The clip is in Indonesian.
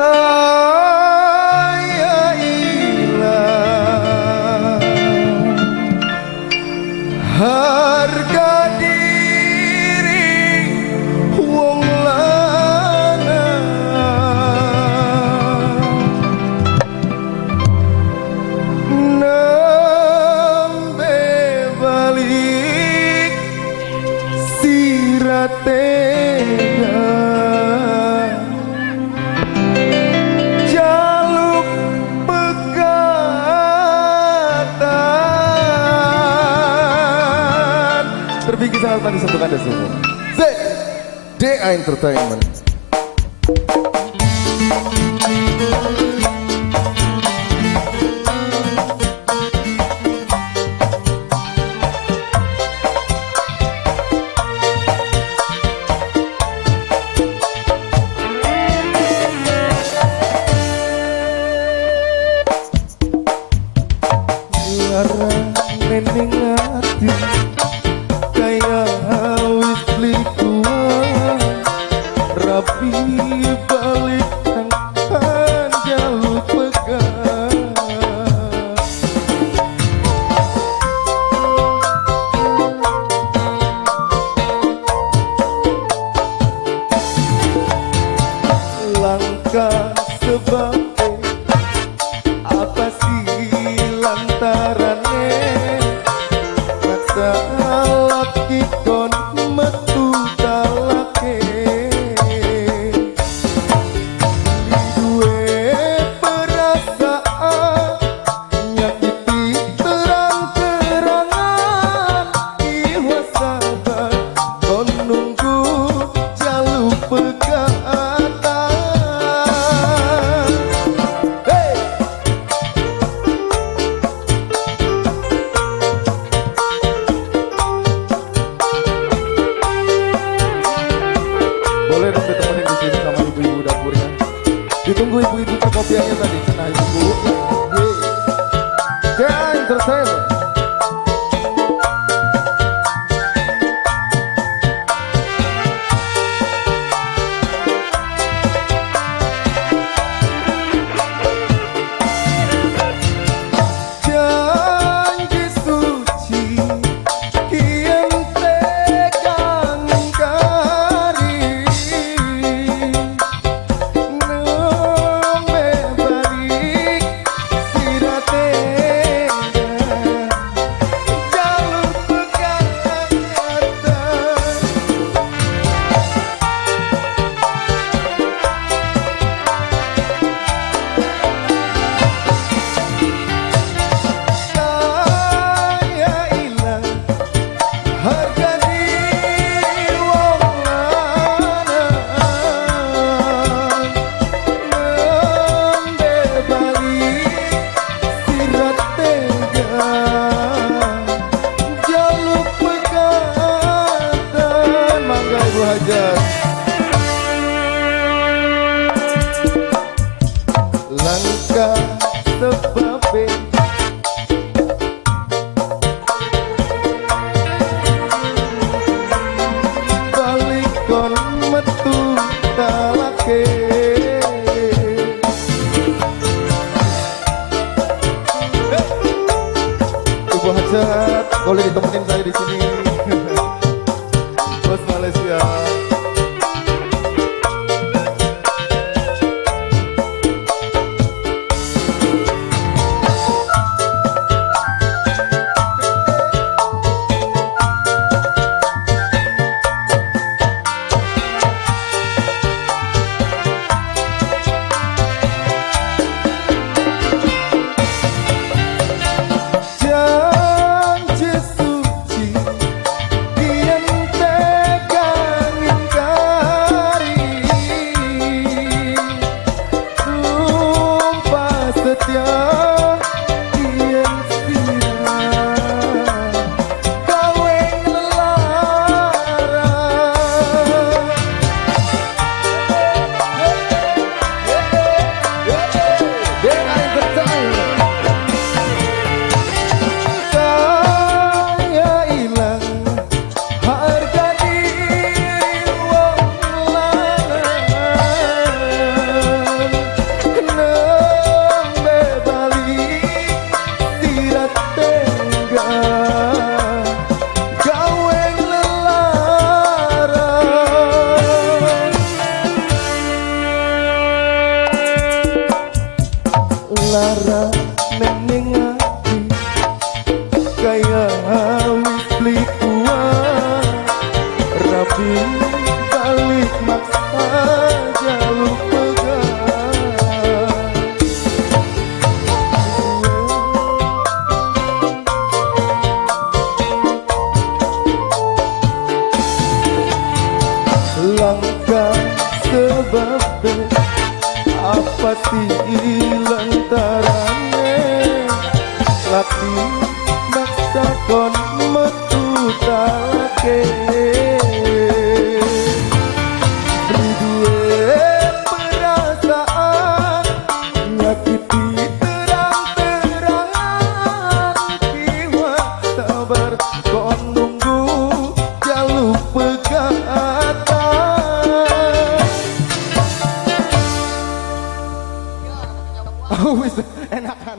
kaya ilang harga diri wong lanang nembe balik sirate jaluk pegatan terbikin sangat manis untuk anda semua. DA Entertainment. Larang nening ati kaya wis likuan rapi balik tangan jaluk pegang langkah sebab apa sih lantarane kata laki kon metu talake duwe perasaan nyakiti terang-terangan iwa sabar kon nunggu jaluk pegatan. Boleh dong ditemenin di sini sama ibu-ibu dapurnya. Ditunggu ibu-ibu kopiannya tadi. Nah ibu-ibu. DA Entertainment. Janji suci yang tegang kari nembe balik pasti lantarane lati maksa kon metu talake duwe perasaan nyakiti terang-terangan kiwa sabar kon nunggu jalur pegatan. Oh, enak.